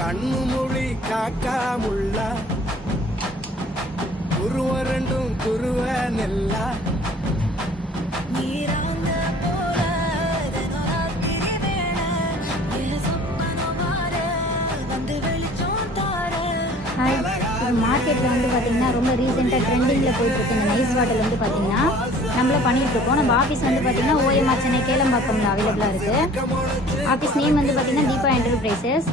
கண்ணு மொழி காக்காமுள்ள குருவ ரெண்டும் குருவ நெல்லா மார்க்கெட்டில் வந்து பார்த்தீங்கன்னா ரொம்ப ரீசெண்டாக ட்ரெண்டிங்கில் போயிட்டுருக்கு இந்த நைஸ் பாட்டில் வந்து பார்த்தீங்கன்னா நம்மளும் பண்ணிகிட்ருக்கோம். நம்ம ஆஃபீஸ் வந்து பார்த்தீங்கன்னா ஓஎம்ஆர் சென்னை கேளம்பாக்கம்ல அவைலபிளாக இருக்குது. ஆஃபீஸ் நேம் வந்து பார்த்தீங்கன்னா தீபா என்டர்பிரைசஸ்.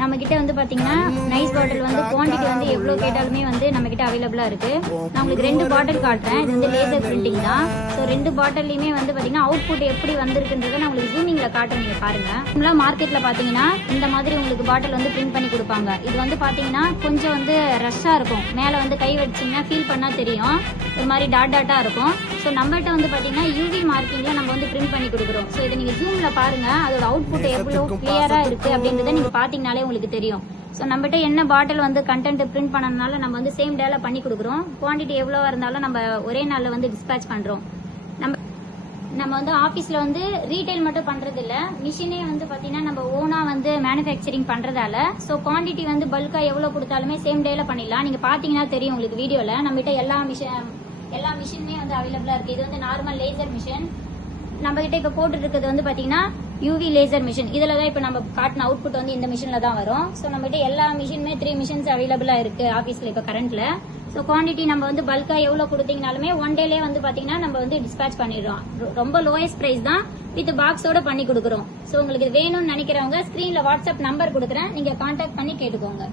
நம்மக்கிட்ட வந்து பார்த்தீங்கன்னா நைஸ் பாட்டில் வந்து குவான்டிட்டி வந்து எவ்வளோ கேட்டாலுமே வந்து நம்மக்கிட்ட அவைலபிளாக இருக்குது. நான் உங்களுக்கு 2 பாட்டில் காட்டுறேன். இது வந்து லேசர் பிரிண்டிங் தான். ஸோ 2 பாட்டில்லையுமே வந்து பார்த்தீங்கன்னா அவுட்புட் எப்படி வந்திருக்குன்றதை நான் உங்களுக்கு ஜூமிங்கில் காட்டுறேன். நீங்கள் பாருங்கள். நம்மளா மார்க்கெட்டில் பார்த்தீங்கன்னா இந்த மாதிரி உங்களுக்கு பாட்டில் வந்து பிரிண்ட் பண்ணி கொடுப்பாங்க. இது வந்து பார்த்தீங்கன்னா கொஞ்சம் வந்து ரஷ்ஷாக இருக்கும். மேலே வந்து கை வச்சிங்கன்னா ஃபீல் பண்ணால் தெரியும், ஒரு மாதிரி டாட்டாக இருக்கும். ஸோ நம்மகிட்ட வந்து பார்த்தீங்கன்னா யூவி மார்க்கிங்கில் நம்ம வந்து பிரிண்ட் பண்ணி கொடுக்குறோம். ஸோ இதை நீங்கள் ஜூமில் பாருங்கள், அதோட அவுட்புட் எவ்வளோ கிளியராக இருக்குது அப்படின்றத நீங்கள் பார்த்தீங்கனாலே உங்களுக்கு தெரியும். ஸோ நம்மகிட்ட என்ன பாட்டில் வந்து கண்டென்ட் பிரிண்ட் பண்ணனால நம்ம வந்து சேம் டேல பண்ணி கொடுக்குறோம். குவான்டிட்டி எவ்வளோவா இருந்தாலும் நம்ம ஒரே நாளில் வந்து டிஸ்பேச் பண்ணுறோம். நம்ம வந்து ஆஃபீஸில் வந்து ரீட்டைல் மட்டும் பண்ணுறது இல்லை, மிஷினே வந்து பார்த்தீங்கன்னா நம்ம ஓனாக வந்து மேனுஃபேக்சரிங் பண்ணுறதால ஸோ குவான்டிட்டி வந்து பல்காக எவ்வளோ கொடுத்தாலுமே சேம் டேல பண்ணிடலாம். நீங்கள் பார்த்தீங்கன்னா தெரியும் உங்களுக்கு வீடியோவில். நம்மகிட்ட எல்லா மிஷினுமே வந்து அவைலபிளாக இருக்குது. இது வந்து நார்மல் லேசர் மிஷின். நம்மகிட்ட இப்போ போட்டுட்டு இருக்கிறது வந்து பார்த்தீங்கன்னா யூவி லேசர் மிஷின். இதில் தான் இப்போ நம்ம காட்டின அவுட்புட் வந்து இந்த மிஷினில் தான் வரும். ஸோ நம்மகிட்ட எல்லா மிஷினுமே 3 மிஷின்ஸ் அவைலபிளாக இருக்குது ஆஃபீஸில் இப்போ கரண்ட்டில். ஸோ குவான்டிட்டி நம்ம வந்து பல்காக எவ்வளோ கொடுத்தீங்கனாலுமே 1 டேலே வந்து பார்த்தீங்கன்னா நம்ம வந்து டிஸ்பேச் பண்ணிடுறோம். ரொம்ப லோயஸ்ட் ப்ரைஸ் தான், வித் பாக்ஸோட பண்ணி கொடுக்குறோம். ஸோ உங்களுக்கு வேணும்னு நினைக்கிறவங்க ஸ்க்ரீனில் வாட்ஸ்அப் நம்பர் கொடுக்குறேன், நீங்கள் கான்டாக்ட் பண்ணி கேட்டுக்கோங்க.